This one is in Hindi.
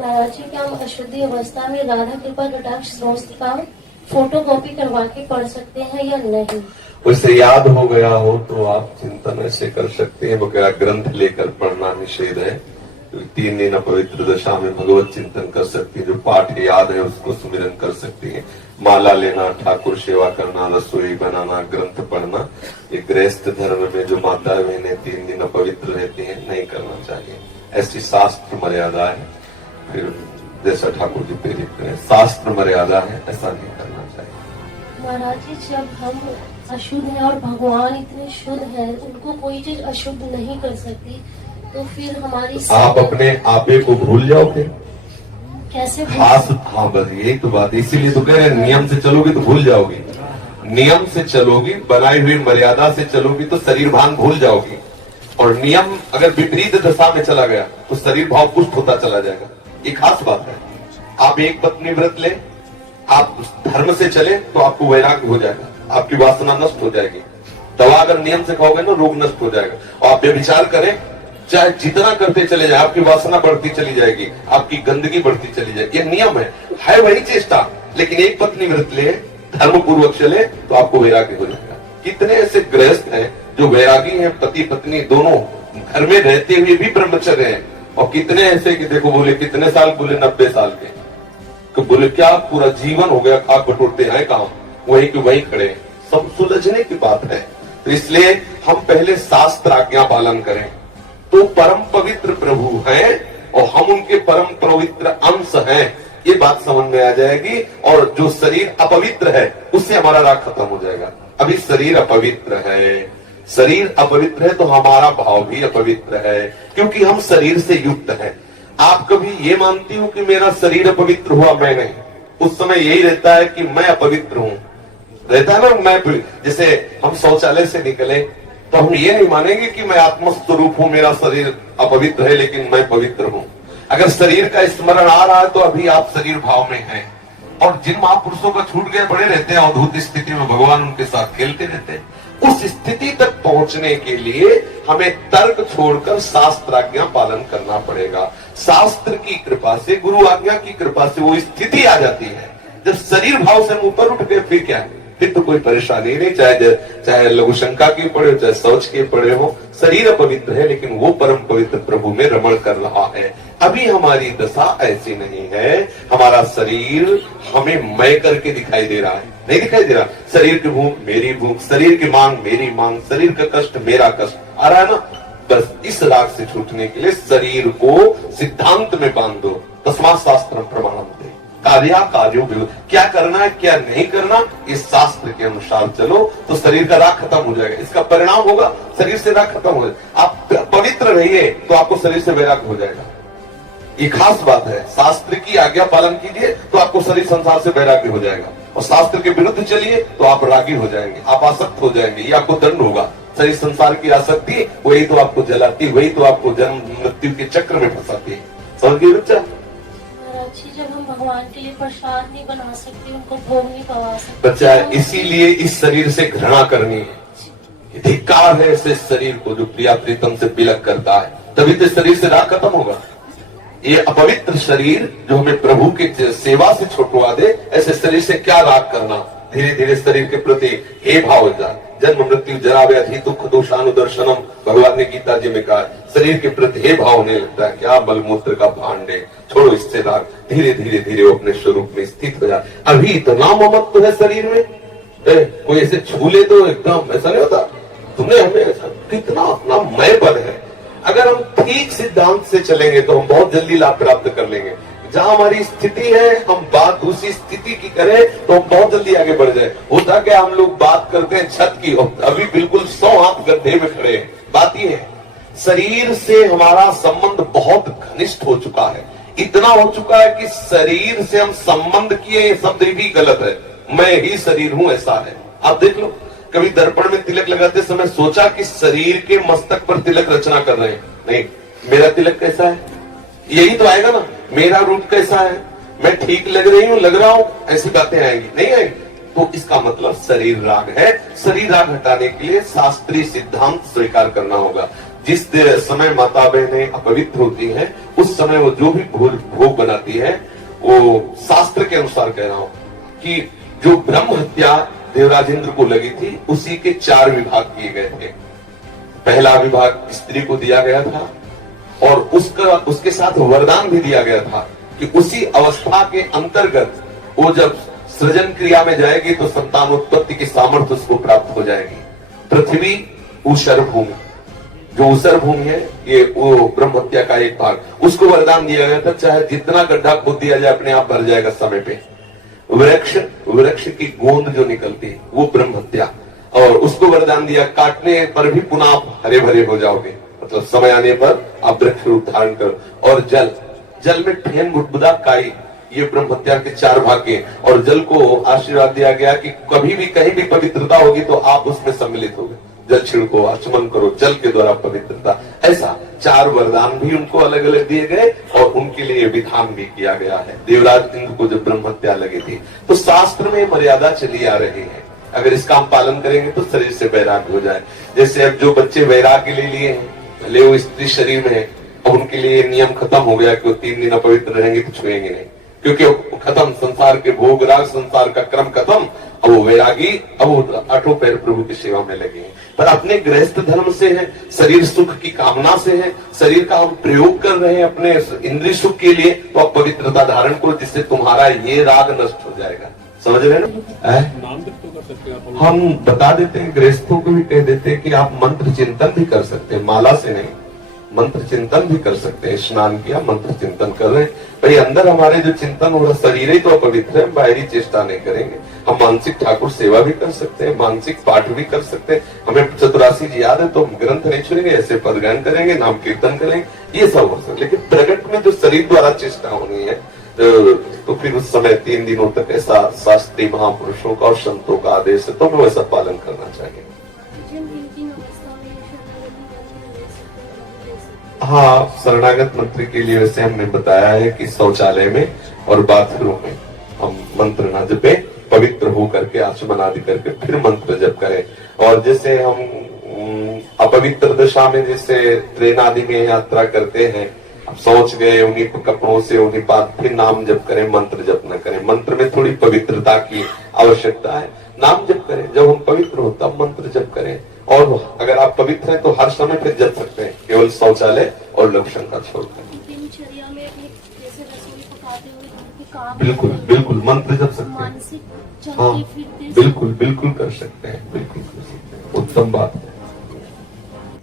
महाराज जी, क्या हम अशुद्धि अवस्था में राधा कृपा कटाक्ष स्तोत्र का फोटो कॉपी करवा के पढ़ सकते हैं या नहीं? उसे याद हो गया हो तो आप चिंतन ऐसे कर सकते हैं, वगैरह ग्रंथ लेकर पढ़ना निषेध है। 3 दिन अपवित्र दशा में भगवत चिंतन कर सकती है, जो पाठ याद है उसको सुमिरन कर सकती है। माला लेना, ठाकुर सेवा करना, रसोई बनाना, ग्रंथ पढ़ना, ये गृहस्थ धर्म में जो माता बहनें 3 दिन अपवित्र रहती हैं नहीं करना चाहिए। ऐसी शास्त्र मर्यादा है। फिर जैसा ठाकुर जी प्रेरित करें, शास्त्र मर्यादा है, ऐसा नहीं करना चाहिए। महाराज जी, जब हम अशुद्ध हैं और भगवान इतने शुद्ध हैं, उनको कोई चीज अशुद्ध नहीं कर सकती, तो फिर हमारी आप अपने आपे को भूल जाओगे कैसे? हाँ बस यही तो बात, इसीलिए तो कह रहे हैं नियम से चलोगी तो भूल जाओगी। नियम से चलोगी, बनाई हुई मर्यादा से चलोगी तो शरीर भान भूल जाओगी। और नियम अगर विपरीत दशा में चला गया तो शरीर भाव पुष्ट होता चला जाएगा। ये खास बात है। आप एक पत्नी व्रत ले, आप धर्म से चले तो आपको वैराग्य हो जाएगा, आपकी वासना नष्ट हो जाएगी। दवा अगर नियम से खाओगे ना, रोग नष्ट हो जाएगा। और आप व्यभिचार करें, चाहे जितना करते चले जाए, आपकी वासना बढ़ती चली जाएगी, आपकी गंदगी बढ़ती चली जाएगी। ये नियम है वही चेष्टा। लेकिन एक पत्नी व्रत ले, धर्म पूर्वक चले तो आपको वैराग्य हो जाएगा। कितने ऐसे गृहस्थ हैं जो वैरागी हैं, पति पत्नी दोनों घर में रहते हुए भी ब्रह्मचर्य हैं। और कितने ऐसे कि देखो बोले कितने साल, बोले 90 साल के, तो बोले क्या पूरा जीवन हो गया, खाक बटोरते हैं काम, वही के वही खड़े। सब सुलझने की बात है। तो इसलिए हम पहले शास्त्र आज्ञा पालन करें तो परम पवित्र प्रभु हैं और हम उनके परम पवित्र अंश हैं, ये बात समझ में आ जाएगी। और जो शरीर अपवित्र है उससे हमारा राग खत्म हो जाएगा। अभी शरीर अपवित्र है, शरीर अपवित्र है तो हमारा भाव भी अपवित्र है, क्योंकि हम शरीर से युक्त हैं। आप कभी ये मानती हो कि मेरा शरीर अपवित्र हुआ, मैं नहीं। उस समय यही रहता है कि मैं अपवित्र हूं, रहता है ना। मैं जैसे हम शौचालय से निकले तो हम ये नहीं मानेंगे कि मैं आत्मस्वरूप हूं, मेरा शरीर अपवित्र है लेकिन मैं पवित्र हूं। अगर शरीर का स्मरण आ रहा है तो अभी आप शरीर भाव में हैं। और जिन महापुरुषों का छूट गए पड़े रहते हैं अवधूत स्थिति में, भगवान उनके साथ खेलते रहते हैं। उस स्थिति तक पहुंचने के लिए हमें तर्क छोड़कर शास्त्र आज्ञा पालन करना पड़ेगा। शास्त्र की कृपा से, गुरु आज्ञा की कृपा से वो स्थिति आ जाती है जब शरीर भाव से ऊपर उठ गए, फिर क्या है, फिर तो कोई परेशानी नहीं। चाहे लघु शंका की पड़े हो, चाहे शौच के पड़े हो, शरीर अपवित्र है लेकिन वो परम पवित्र प्रभु में रमण कर रहा है। अभी हमारी दशा ऐसी नहीं है। हमारा शरीर हमें मैं करके दिखाई दे रहा है, नहीं दिखाई दे रहा। शरीर की भूख मेरी भूख, शरीर की मांग मेरी मांग, शरीर का कष्ट मेरा कष्ट आ रहा है ना। बस इस राग से छूटने के लिए शरीर को सिद्धांत में बांध दो। तस्मात् शास्त्रम प्रमाणम दे, कार्यो क्या करना है क्या नहीं करना, इस शास्त्र के अनुसार चलो तो शरीर का राग खत्म हो जाएगा। इसका परिणाम होगा शरीर से राग खत्म हो जाएगा। आप पवित्र रहिए तो आपको शरीर से वैराग हो जाएगा। ये खास बात है। शास्त्र की आज्ञा पालन कीजिए तो आपको शरीर संसार से वैराग्य हो जाएगा। और शास्त्र के विरुद्ध चलिए तो आप रागी हो जाएंगे, आप आसक्त हो जाएंगे, ये आपको दंड होगा। शरीर संसार की आसक्ति वही तो आपको जलाती, वही तो आपको जन्म मृत्यु के चक्र में फंसाती है। समझ गए बच्चा? जब हम भगवान के लिए प्रसाद नहीं बना सकते, उनको भोग नहीं पवा सकते बच्चा, इसीलिए इस शरीर से घृणा करनी है। धिक्कार है ऐसे शरीर को जो प्रिया प्रीतम से बिलक करता है, तभी तो शरीर से राग खत्म होगा। ये अपवित्र शरीर जो हमें प्रभु की सेवा से छुटवा दे, ऐसे शरीर से क्या राग करना। धीरे धीरे शरीर के प्रति हे भाव हो जाए। जन्म मृत्यु जरा व्याधि दुख दोषानुदर्शनम, भगवान ने गीता जी में कहा, शरीर के प्रति हे भाव होने लगता है। क्या मलमूत्र का भांड है, छोड़ो इससे राग। धीरे धीरे धीरे वो अपने स्वरूप में स्थित हो जाए। अभी इतना ममत्व है शरीर में, कोई ऐसे छू ले तो एकदम ऐसा नहीं होता। तुमने हमें ऐसा कितना अपना मय पद है। अगर हम ठीक सिद्धांत से चलेंगे तो हम बहुत जल्दी लाभ प्राप्त कर लेंगे। जहां हमारी स्थिति है हम बात दूसरी स्थिति की करें तो हम बहुत जल्दी आगे बढ़ जाए। होता क्या, हम लोग बात करते हैं छत की, अभी बिल्कुल 100 हाथ गड्ढे में खड़े हैं। बात ये है, शरीर से हमारा संबंध बहुत घनिष्ठ हो चुका है। इतना हो चुका है कि शरीर से हम संबंध किए, ये शब्द भी गलत है। मैं ही शरीर हूं ऐसा है। आप देख लो, कभी दर्पण में तिलक लगाते समय सोचा कि शरीर के मस्तक पर तिलक रचना कर रहे हैं? नहीं। मेरा तिलक कैसा है, यही तो आएगा ना। मेरा रूप कैसा है, मैं ठीक लग रही हूं, लग रहा हूं, ऐसी बातें आएंगी नहीं आएंगी। तो इसका मतलब शरीर राग है। शरीर राग हटाने के लिए शास्त्रीय सिद्धांत स्वीकार करना होगा। जिस समय माता बहनें अपवित्र होती हैं, उस समय वो जो भी भोग बनाती है, वो शास्त्र के अनुसार कह रहा हूं कि जो ब्रह्म हत्या देवराज इंद्र को लगी थी, उसी के 4 विभाग किए गए थे। पहला विभाग स्त्री को दिया गया था और उसके साथ वरदान भी दिया गया था कि उसी अवस्था के अंतर्गत वो जब सृजन क्रिया में जाएगी तो संतानोत्पत्ति की सामर्थ्य उसको प्राप्त हो जाएगी। पृथ्वी ऊषर भूमि, जो ऊषर भूमि है, ये वो ब्रह्म हत्या का एक भाग, उसको वरदान दिया गया था, चाहे जितना गड्ढा खोद दिया जाए अपने आप भर जाएगा समय पे। वृक्ष की गोंद जो निकलती है वो ब्रह्म हत्या, और उसको वरदान दिया काटने पर भी पुनः आप हरे भरे हो जाओगे, मतलब समय आने पर आप वृक्ष रूप धारण करो। और जल में फेन बुदबुदा काई, ये ब्रह्म हत्या के 4 भाग के। और जल को आशीर्वाद दिया गया कि कभी भी कहीं भी पवित्रता होगी तो आप उसमें सम्मिलित होगे, जल छिड़को, आचमन करो, जल के द्वारा पवित्रता। ऐसा 4 वरदान भी उनको अलग अलग दिए गए और उनके लिए विधान भी किया गया है। देवराज इंद्र को जब ब्रह्म हत्या लगी थी तो शास्त्र में मर्यादा चली आ रही है, अगर इसका हम पालन करेंगे तो शरीर से वैराग्य हो जाए। जैसे अब जो बच्चे वैराग्य ले लिए हैं, भले वो स्त्री शरीर में है, अब उनके लिए नियम खत्म हो गया कि वो 3 दिन अपवित्र रहेंगे तो छुएंगे नहीं, क्योंकि खत्म संसार के भोग राग, संसार का क्रम खत्म। अब वो वैरागी, अब वो 8 पैर प्रभु की सेवा में लगे हैं। पर अपने गृहस्थ धर्म से है, शरीर सुख की कामना से है, शरीर का हम प्रयोग कर रहे हैं अपने इंद्रिय सुख के लिए, तो आप पवित्रता धारण करो, जिससे तुम्हारा ये राग नष्ट हो जाएगा। समझ रहे ना? नाम जप तो कर सकते हैं आप? हम बता देते हैं, गृहस्थों को भी कह देते हैं कि आप मंत्र चिंतन भी कर सकते हैं, माला से नहीं, मंत्र चिंतन भी कर सकते हैं। स्नान किया, मंत्र चिंतन कर रहे हैं, भाई अंदर हमारे जो चिंतन हो रहा, शरीर ही तो अपवित्र है, बाहरी चेष्टा नहीं करेंगे। हम मानसिक ठाकुर सेवा भी कर सकते हैं, मानसिक पाठ भी कर सकते हैं। हमें चतुरासी जी याद है तो हम ग्रंथ नहीं छुएंगे, ऐसे पदगान करेंगे, नाम कीर्तन करेंगे, ये सब हो सकता। लेकिन प्रकट में जो शरीर द्वारा चेष्टा होनी है तो फिर उस समय 3 दिनों तक ऐसा शास्त्रीय महापुरुषों का और संतों का आदेश है, तो हमें वैसा पालन करना चाहिए। हाँ, शरणागत मंत्री के लिए वैसे हमने बताया है कि शौचालय में और बाथरूम में हम मंत्र न जपे, पवित्र हो करके आचमन आदि करके फिर मंत्र जप करें। और जैसे हम अपवित्र दशा में जैसे ट्रेन आदि में यात्रा करते हैं, अब सोच गए उन्हीं कपड़ों से, उन्हीं बात, फिर नाम जप करें, मंत्र जप न करें। मंत्र में थोड़ी पवित्रता की आवश्यकता है, नाम जप करें, जब हम पवित्र हो तब मंत्र जप करें। और अगर आप पवित्र हैं तो हर समय फिर जप सकते हैं, केवल शौचालय और लक्षण का छोड़कर। दिनचर्या में जैसे रसोई पकाते हुए उनके काम, बिल्कुल बिल्कुल मंत्र जप सकते हैं। मानसिक हाँ चलते फिरते, बिल्कुल बिल्कुल कर सकते हैं, बिल्कुल कर सकते हैं, उत्तम बात है।